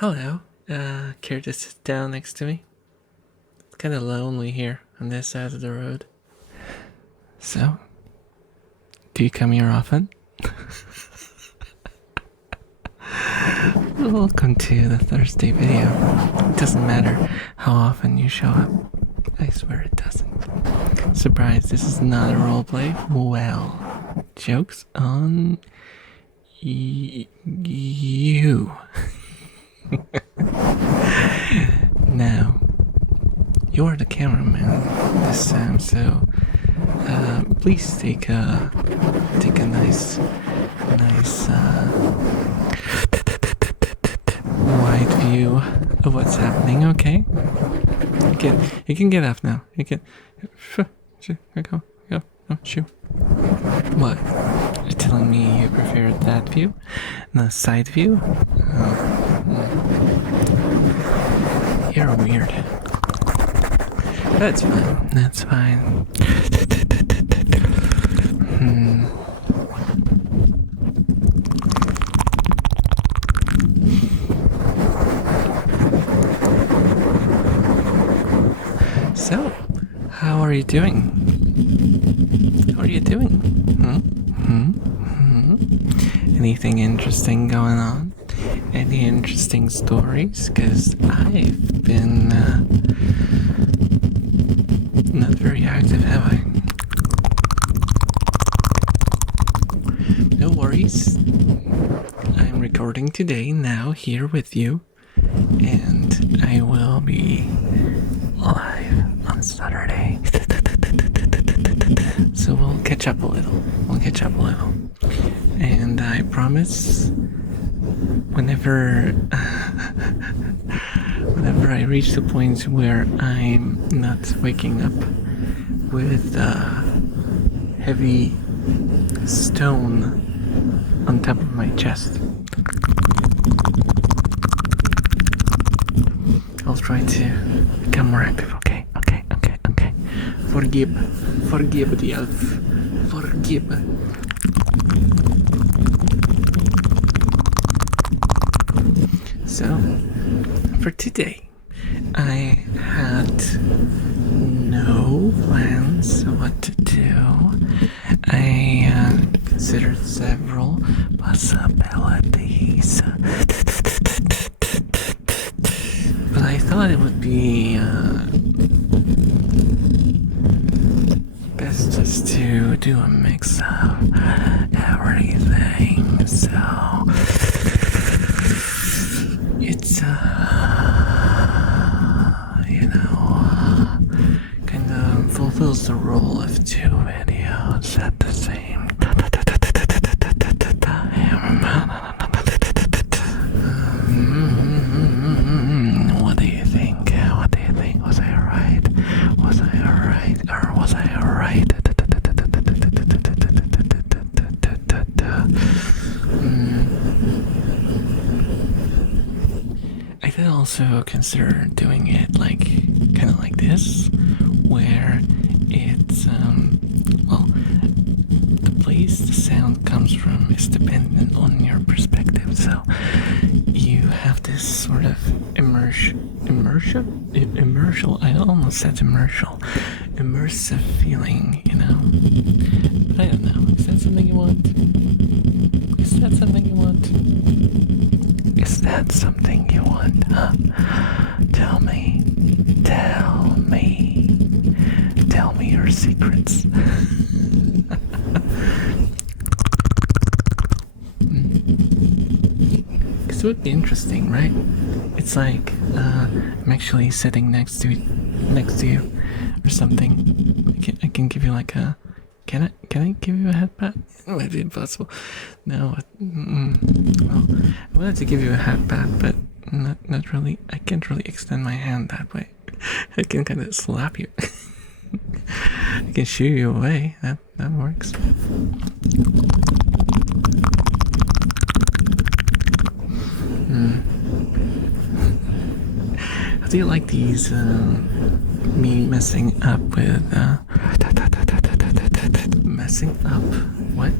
Hello. Care to sit down next to me? It's kind of lonely here on this side of the road. So, do you come here often? Welcome to the Thursday video. It doesn't matter how often you show up. I swear it doesn't. Surprise, this is not a roleplay. Well, joke's on you. Now, you're the cameraman this time, so please take a nice wide view of what's happening. Okay, you can get off now. You can go. Oh, shoot. What? You're telling me you prefer that view? The side view? You're weird. That's fine. So, how are you doing? Anything interesting going on? Any interesting stories? Because I've been not very active, have I? No worries. I'm recording today, now, here with you. And I will be live on Saturday. So we'll catch up a little. And I promise, whenever I reach the point where I'm not waking up with heavy stone on top of my chest, I'll try to become more active. Okay. Forgive the elf. Forgive. So, for today, I had no plans of what to do. I considered several possibilities, but I thought it would be best just to do a mix of everything. So it's kind of fulfills the role of two videos at the same time. What do you think? Was I right? Or was I right? I did also consider doing it kind of like this, where it's, the place the sound comes from is dependent on your perspective, so you have this sort of immersive feeling, but I don't know, is that something you want? Huh? Tell me your secrets. Because it would be interesting, right? It's like I'm actually sitting next to you or something. I can give you like a. Can I give you a head pat? It might be impossible. No. Well, I wanted to give you a head pat, but not really. I can't really extend my hand that way. I can kind of slap you. I can shoo you away. That works. How do you like these? Me messing up with messing up. What?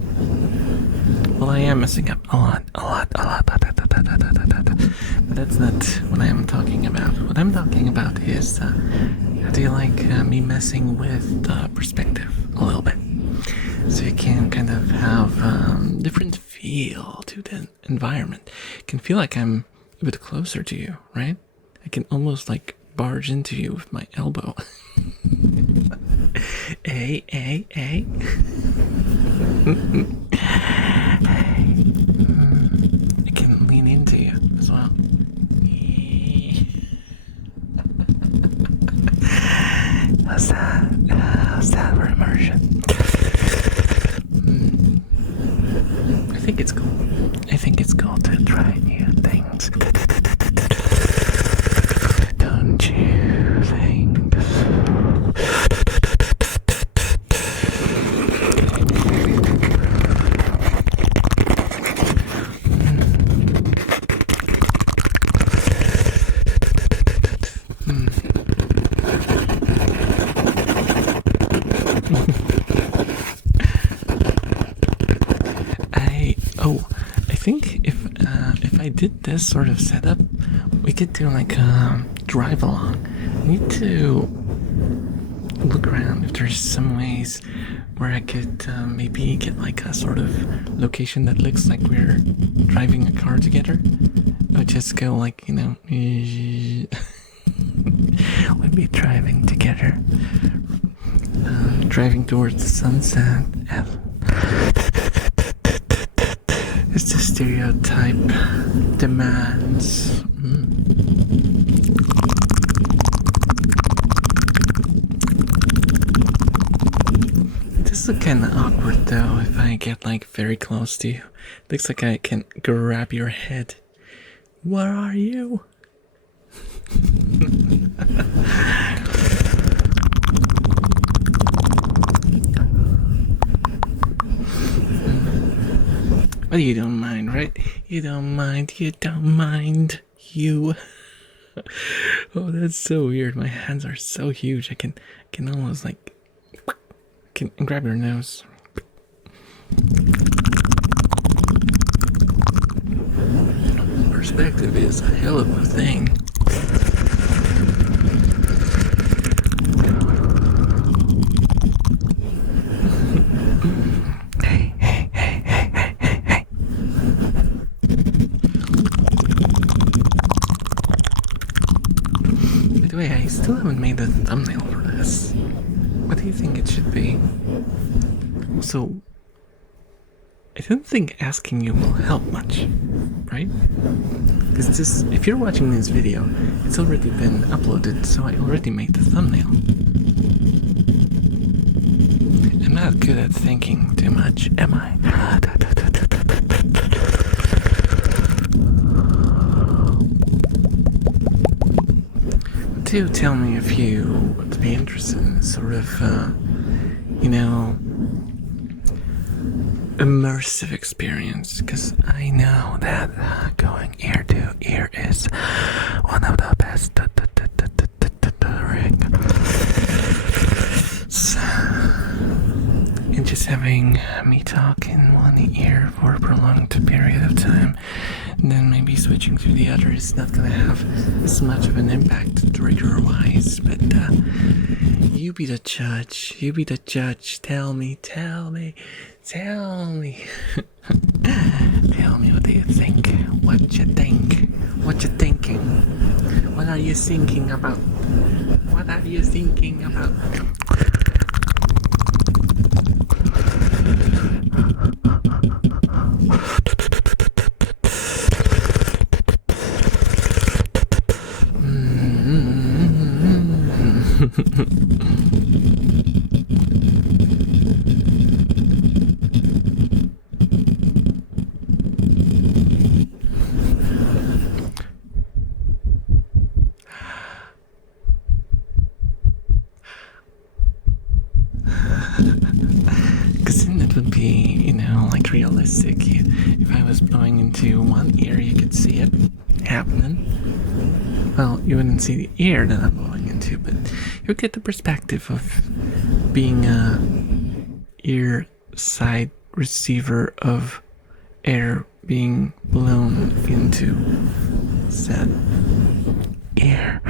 Well, I am messing up a lot. But that's not what I'm talking about. What I'm talking about is how do you like me messing with the perspective a little bit? So you can kind of have different feel to the environment. It can feel like I'm a bit closer to you, right? I can almost like barge into you with my elbow. Hey, hey, hey. I can lean into you as well. How's that for immersion? I think it's cool. I think it's cool to try new things. Don't you think so? I think if I did this sort of setup, we could do like a drive along. I need to look around if there's some ways where I could maybe get like a sort of location that looks like we're driving a car together. Or just go like, you know, we'd be driving together, driving towards the sunset. It's the stereotype demands. This is kind of awkward though if I get like very close to you. Looks like I can grab your head. Where are you? But you don't mind, right? You don't mind, you. Oh, that's so weird. My hands are so huge. I can almost like can grab your nose. Perspective is a hell of a thing. By the way, I still haven't made a thumbnail for this. What do you think it should be? So, I don't think asking you will help much, right? Because this, if you're watching this video, it's already been uploaded, so I already made the thumbnail. I'm not good at thinking too much, am I? Do tell me if you would be interested in sort of, you know, immersive experience, because I know that going ear to ear is one of the best and just having me talk in one ear for a prolonged period of time, and then maybe switching to the other is not gonna have as much of an impact trigger-wise, but you be the judge. You be the judge. Tell me. Tell me what do you think? What you think? What you thinking? What are you thinking about? What are you thinking about? Because then it would be, you know, like realistic. If I was blowing into one ear, you could see it happening. Well, you wouldn't see the ear that I'm blowing into, but you would get the perspective of being a ear side receiver of air being blown into. said ear.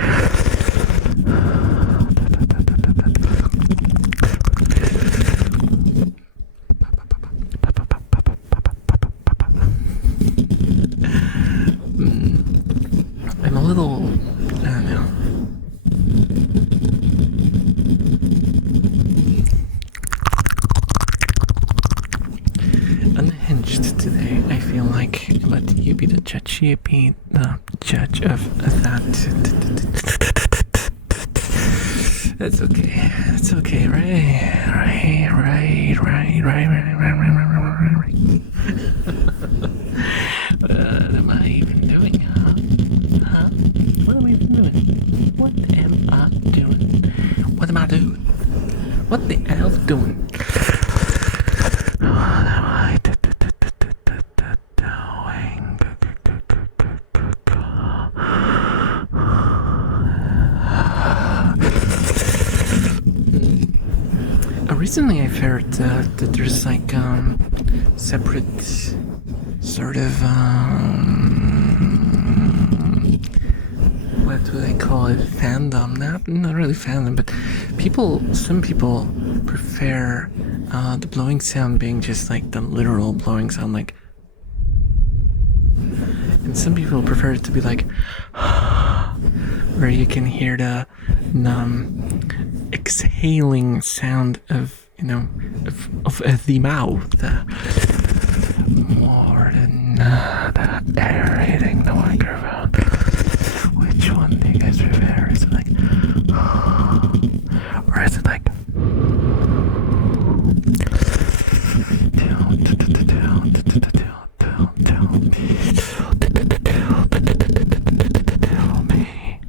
I'm a little, I don't know. Unhinged today, I feel like, but you be the judge, you be the judge of that. That's okay, it's okay, right. What am I even doing, huh? What am I even doing? What am I doing? What am I doing? What the hell's doing? Recently I've heard that there's like separate sort of what do they call it, fandom, not really fandom, but some people prefer the blowing sound being just like the literal blowing sound, like, and some people prefer it to be like where you can hear the exhaling sound of, you know, of the mouth, more than aerating the microphone. Which one do you guys prefer? Is it like, or is it like, tell me.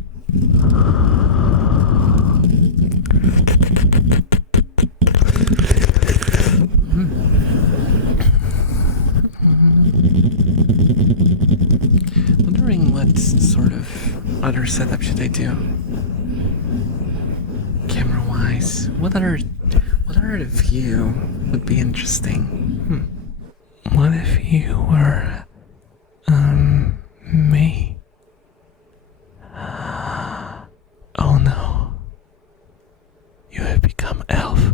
Wondering what sort of other setup should I do? Camera-wise, what other view would be interesting? What if you were me? Oh no. You have become Elf,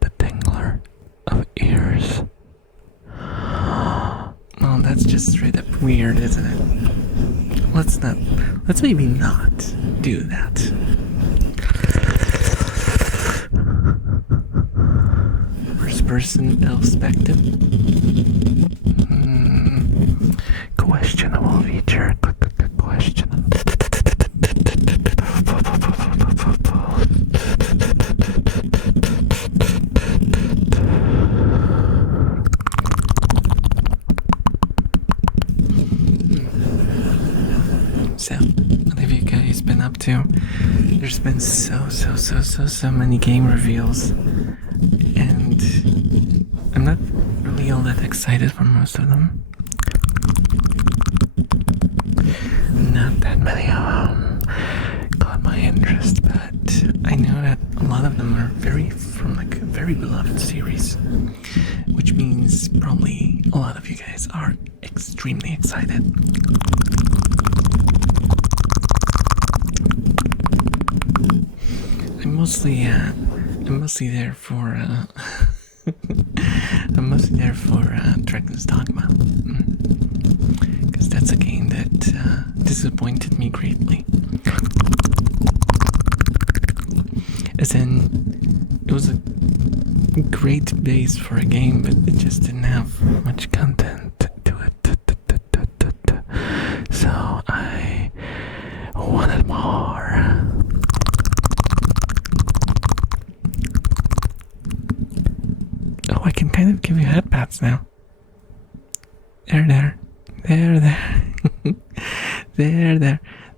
the tingler of ears. Oh, that's just straight up weird, isn't it? Let's maybe not do that. First person perspective. Questionable feature. Questionable. So, what have you guys been up to? There's been so many game reveals, and I'm not really all that excited for most of them. Not that many of them caught my interest, but I know that a lot of them are from like a very beloved series, which means probably a lot of you guys are extremely excited. I'm mostly there for Dragon's Dogma, because that's a game that disappointed me greatly. As in, it was a great base for a game, but it just didn't have much content to it. So I wanted more. Oh, I can kind of give you head pats now. There.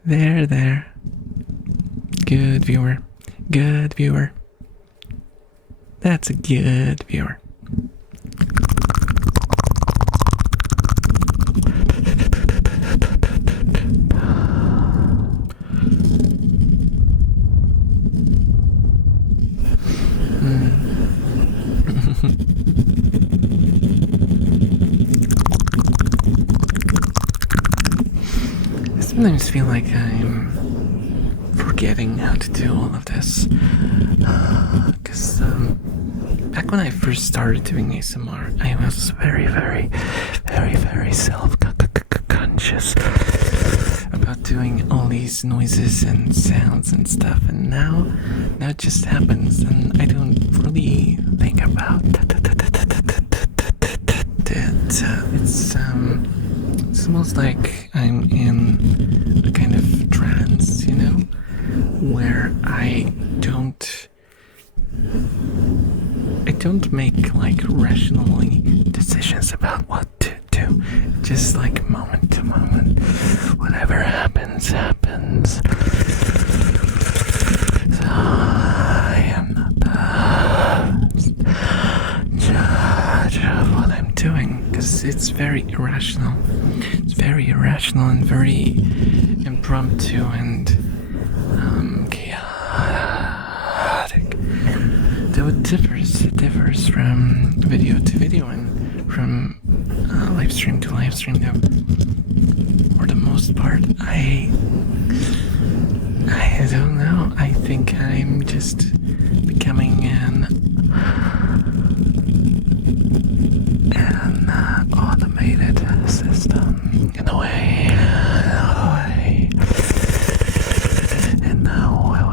There. Good viewer. That's a good viewer. sometimes feel like I'm forgetting how to do all of this. Because back when I first started doing ASMR, I was very, very, very, very self-conscious about doing all these noises and sounds and stuff, and now it just happens, and I don't really think about it. It's almost like I'm in a kind of trance, you know, where I don't make like rationally decisions about what to do. Just like moment to moment, whatever happens. So I am not the judge of what I'm doing, because it's very irrational. It's very irrational and very impromptu and chaotic. Though it differs from video to video and from live stream to live stream. Though, for the most part, I don't know. I think I'm just becoming an automated system in a way. In a way.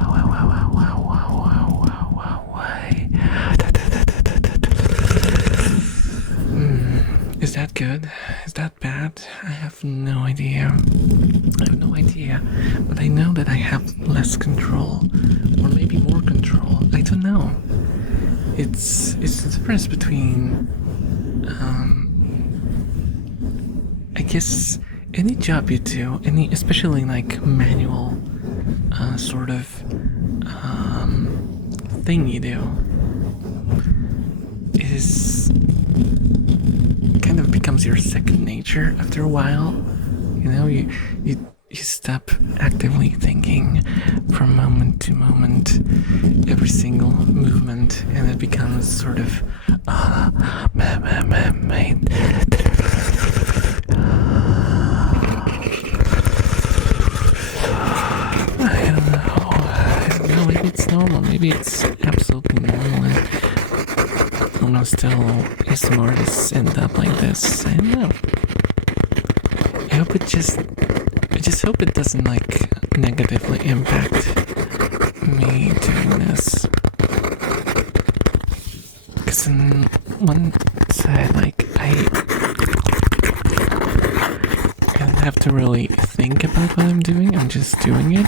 Is that good? Is that bad? I have no idea. But I know that I have less control, or maybe more control. I don't know. It's the difference between I guess any job you do, especially like manual sort of thing you do, is kind of becomes your second nature after a while. You know, you stop actively thinking from moment to moment every single movement, and it becomes sort of made. I don't know. Maybe it's normal. Maybe it's absolutely normal. And almost all ASMR artists end up like this. I don't know. I just hope it doesn't like negatively impact me doing this. Because on one side, like I don't have to really think about what I'm doing. I'm just doing it.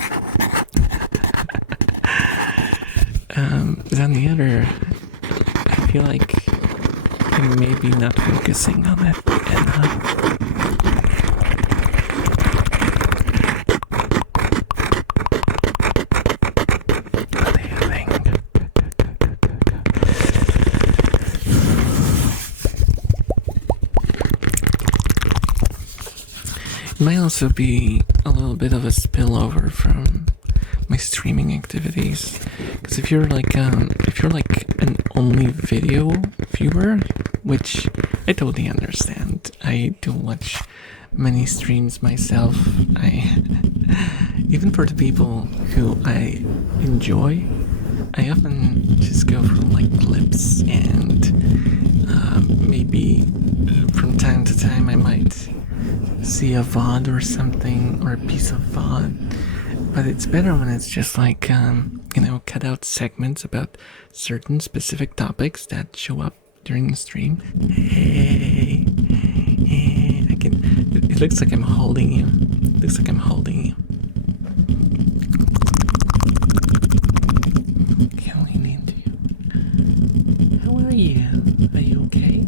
On the other, I feel like I'm maybe not focusing on it enough. What do you think? It might also be a little bit of a spillover from my streaming activities, because if you're like an only video viewer, which I totally understand, I do watch many streams myself. Even for the people who I enjoy, I often just go for like clips, and maybe from time to time I might see a VOD or something, or a piece of VOD. But it's better when it's just like, cut out segments about certain specific topics that show up during the stream. Hey, it looks like I'm holding you. Can lean into you. How are you? Are you okay?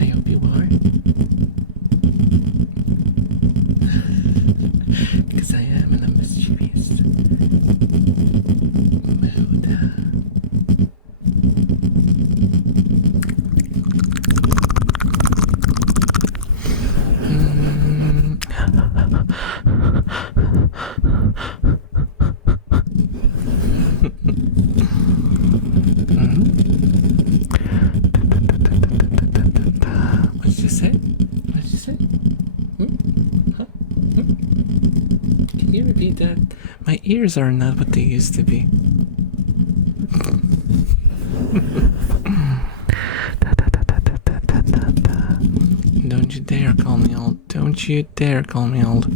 I hope you are. Because I am in a mischievous mood. What did you say? Huh? Can you repeat that? My ears are not what they used to be. Don't you dare call me old. Don't you dare call me old.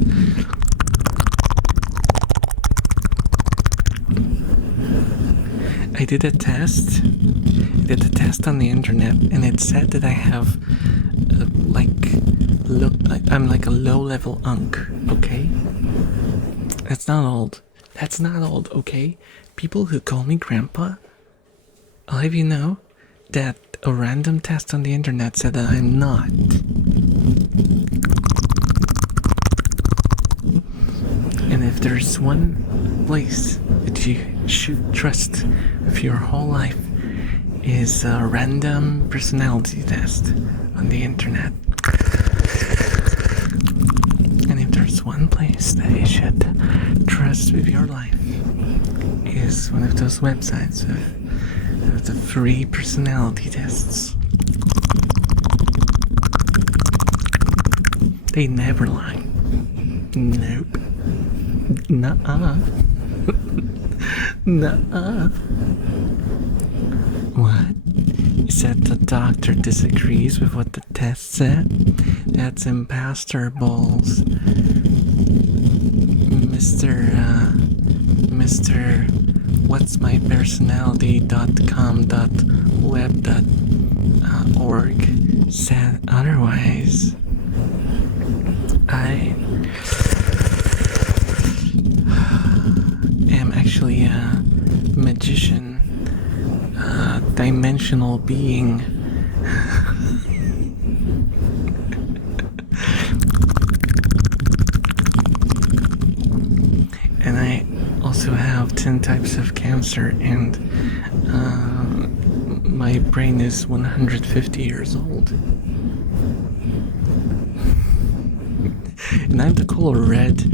I did a test. On the internet, and it said that I have I'm like a low-level unk. Okay, that's not old. That's not old. Okay, people who call me grandpa, I'll have you know that a random test on the internet said that I'm not. And if there's one place that you should trust for your whole life, is a random personality test on the internet. And if there's one place that you should trust with your life, is one of those websites of the free personality tests. They never lie. Nope. Nuh-uh. Nuh-uh. What? You said the doctor disagrees with what the test said? That's imposter balls. Mr. What's my personality.com.web.org said otherwise. I am actually a magician. Dimensional being. And I also have 10 types of cancer, and my brain is 150 years old. And I have the color red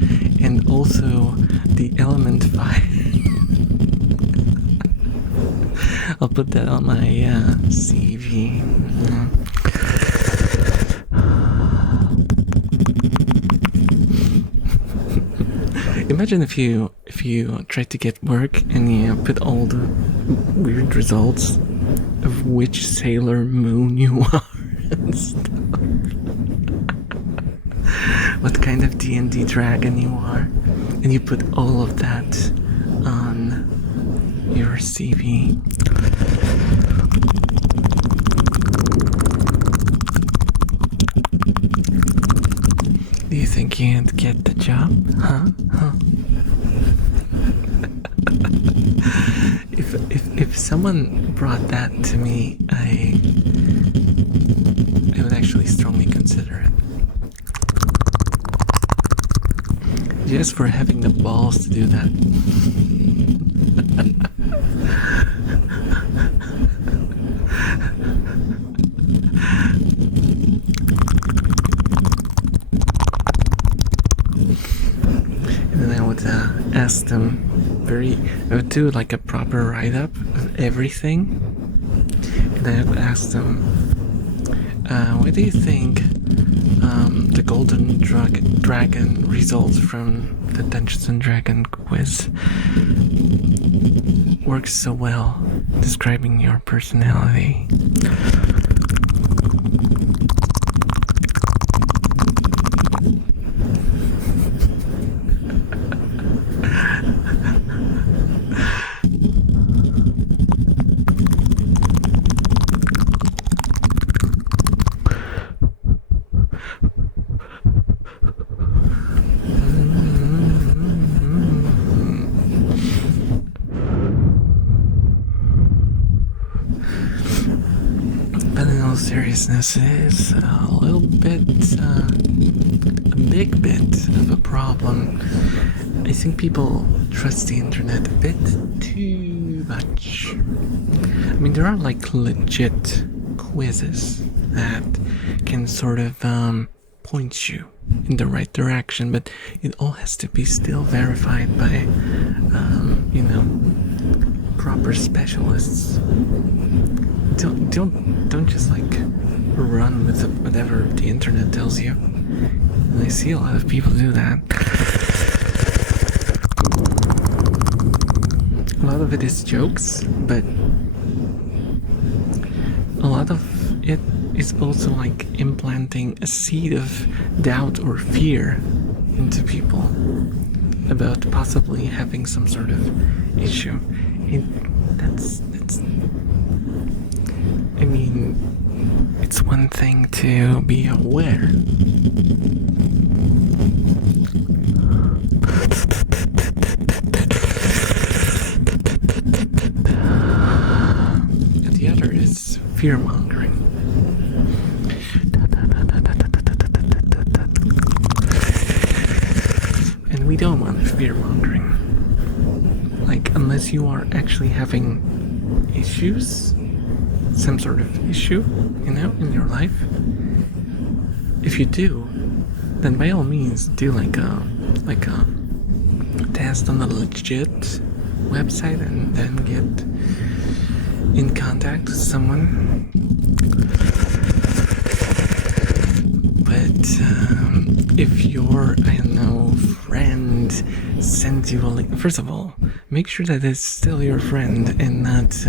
and also the element fire. I'll put that on my CV. Imagine if you tried to get work and you put all the weird results of which Sailor Moon you are and stuff. What kind of D&D dragon you are, and you put all of that on your CV. Do you think you'd get the job? Huh? If someone brought that to me, I would actually strongly consider it. Just for having the balls to do that. And then I would ask them I would do like a proper write-up of everything. And then I would ask them, what do you think the Golden Dragon results from the Dungeons and Dragons quiz works so well describing your personality? Seriousness is a little bit, a big bit of a problem. I think people trust the internet a bit too much. I mean, there are like legit quizzes that can sort of point you in the right direction, but it all has to be still verified by, proper specialists. Don't just like run with whatever the internet tells you. And I see a lot of people do that. A lot of it is jokes, but a lot of it is also like implanting a seed of doubt or fear into people about possibly having some sort of issue. I mean, it's one thing to be aware. And the other is fear-mongering. And we don't want fear-mongering. Like, unless you are actually having issues, some sort of issue, you know, in your life. If you do, then by all means do like a test on a legit website and then get in contact with someone. But if your, I don't know, friend sends you a link, first of all, make sure that it's still your friend and not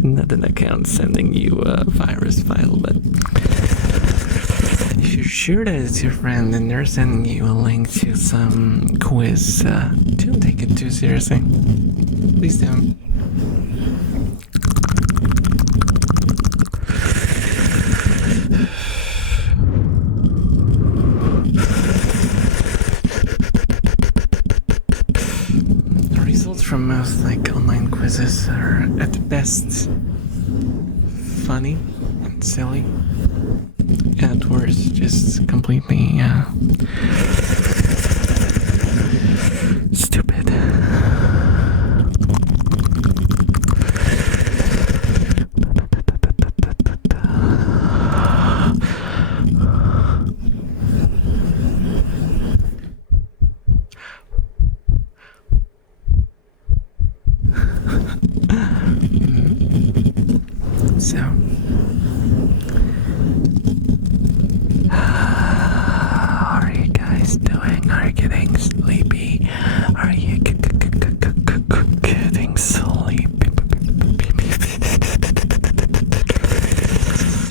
not an account sending you a virus file. But if you're sure that it's your friend and they're sending you a link to some quiz, don't take it too seriously. Please don't. The results from most like online quizzes are at the best funny and silly, and at worst just completely stupid. So, how are you guys doing? Are you getting sleepy? Are you getting sleepy?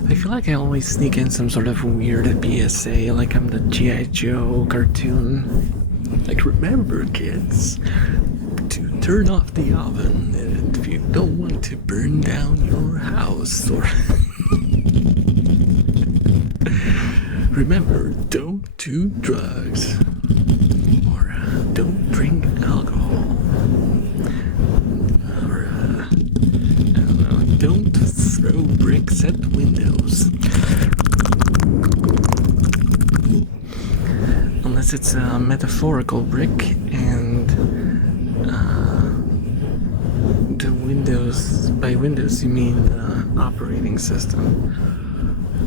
I feel like I always sneak in some sort of weird PSA, like I'm the G.I. Joe cartoon. Like, remember, kids, to turn off the oven if you don't want to burn down your house, or remember, don't do drugs, or don't drink alcohol, or I don't know, don't throw bricks at windows. Unless it's a metaphorical brick and the Windows, by Windows you mean the operating system.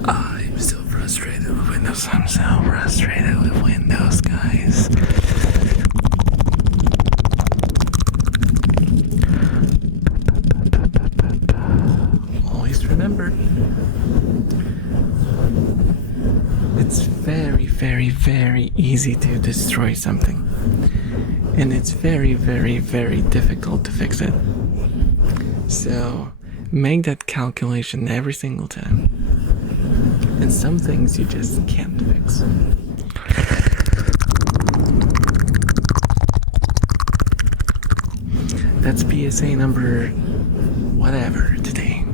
I'm so frustrated with Windows. I'm so frustrated with Windows, guys. Always remember, it's very, very, very easy to destroy something. And it's very, very, very difficult to fix it. So, make that calculation every single time. And some things you just can't fix. That's PSA number whatever today.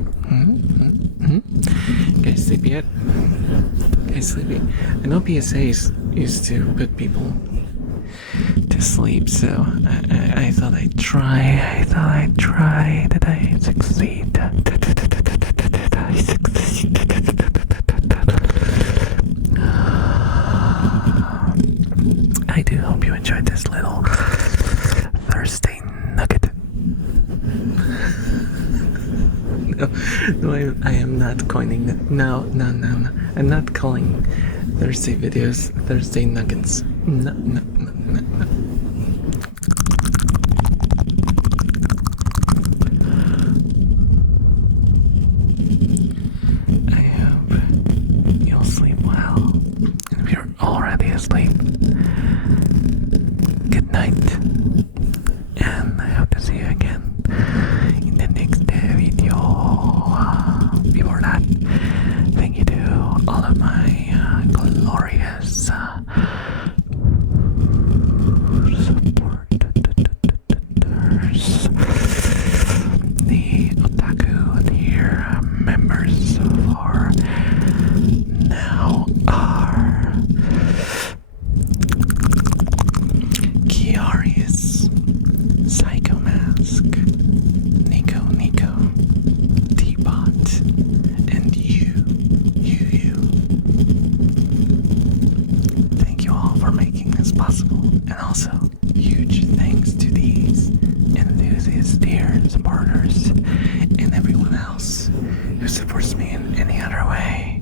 Guys sleepy yet? Guys sleepy? I know PSAs used to put people to sleep, so I thought I'd try. Did I succeed? I succeeded. I do hope you enjoyed this little Thursday nugget. No, I am not coining it. No. I'm not calling Thursday videos Thursday nuggets. No. I hope asleep. Good night, and I hope to see you again in the next video. Before that, thank you to all of my glorious supporters, the otaku tier members for now are Kiarius, Psycho Mask, Nico, T-Bot, and you. Thank you all for making this possible, and also huge thanks to these enthusiast tier supporters and everyone else who supports me in any other way.